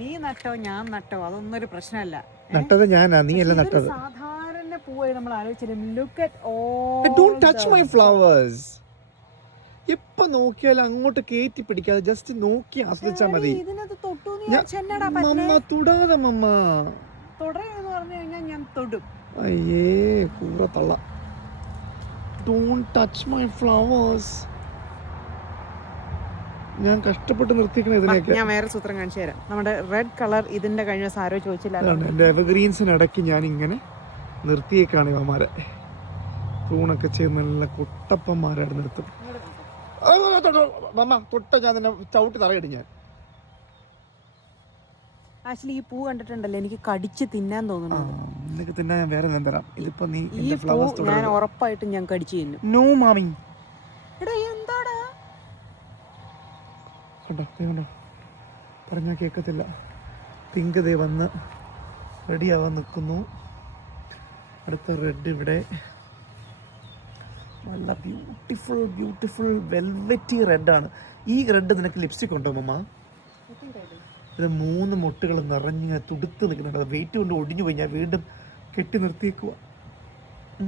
നീ നട്ടോ ഞാൻ നട്ടോ അതൊന്നും ഒരു പ്രശ്നമല്ല. നട്ടത് ഞാനാ, നീ അല്ല നട്ടത്. സാധാരണ പൂവായി നമ്മൾ ആലോചിച്ചില്ല. Look at don't touch my flowers. എപ്പോ നോക്കിയാലും അങ്ങോട്ട് കേറ്റി പിടിക്കാതെ ജസ്റ്റ് നോക്കി ആസ്വദിച്ചാ മതി. ഇതിനകത്ത് തൊട്ടു മമ്മ തൊടാതെ മമ്മ. തൊടയെന്ന് പറഞ്ഞു കഴിഞ്ഞാൽ ഞാൻ തൊടും. അയ്യേ കൂറ തള്ള. Don't touch my flowers. ഞാൻ കഷ്ടപ്പെട്ട് നിർത്തിക്കണ ഇതിനൊക്കെ. ഞാൻ വേറെ സൂത്രം കാണിച്ചു തരാം. നമ്മുടെ റെഡ് കളർ ഇതിന്റെ കഴിഞ്ഞ ആരോ ചോദിച്ചില്ല. എന്റെ എവർഗ്രീൻസിനിടയ്ക്ക് ഞാൻ ഇങ്ങനെ നിർത്തിയേക്കാണ് ഇവന്മാരെ. തൂണൊക്കെ ചെയ്ത് നല്ല കുട്ടപ്പന്മാരായിട്ട് നിർത്തും. മമ്മ തൊട്ട ഞാൻ തന്നെ ചവിട്ടി തറയടി ഞാൻ. ആക്ച്വലി ഈ പൂ കണ്ടിട്ടുണ്ടല്ലോ, എനിക്ക് കടിച്ച് തിന്നാൻ തോന്നുന്നു. നിനക്ക് തിന്നാൻ ഞാൻ വേറെ തരാം. ഇതിപ്പോ നീ ഈ പൂ ഞാൻ ഉറപ്പായിട്ടും ഞാൻ കടിച്ചു തിന്നും. നോ മാമി. എടാ എന്താടാ കണ്ടോ കണ്ടോ, പറഞ്ഞാൽ കേൾക്കത്തില്ല. പിങ്ക് ദേ വന്ന് റെഡിയാവാൻ നിൽക്കുന്നു. അടുത്ത റെഡ് ഇവിടെ നല്ല ബ്യൂട്ടിഫുൾ ബ്യൂട്ടിഫുൾ വെൽവെറ്റി റെഡാണ്. ഈ റെഡ് നിനക്ക് ലിപ്സ്റ്റിക് ഉണ്ടോ മമ്മ? ഇത് 3 മുട്ടുകൾ നിറഞ്ഞ് തുടുത്ത് നിൽക്കുന്നുണ്ട്. വെയിറ്റ് കൊണ്ട് ഒടിഞ്ഞു പോയി. ഞാൻ വീണ്ടും കെട്ടി നിർത്തിയേക്കുക.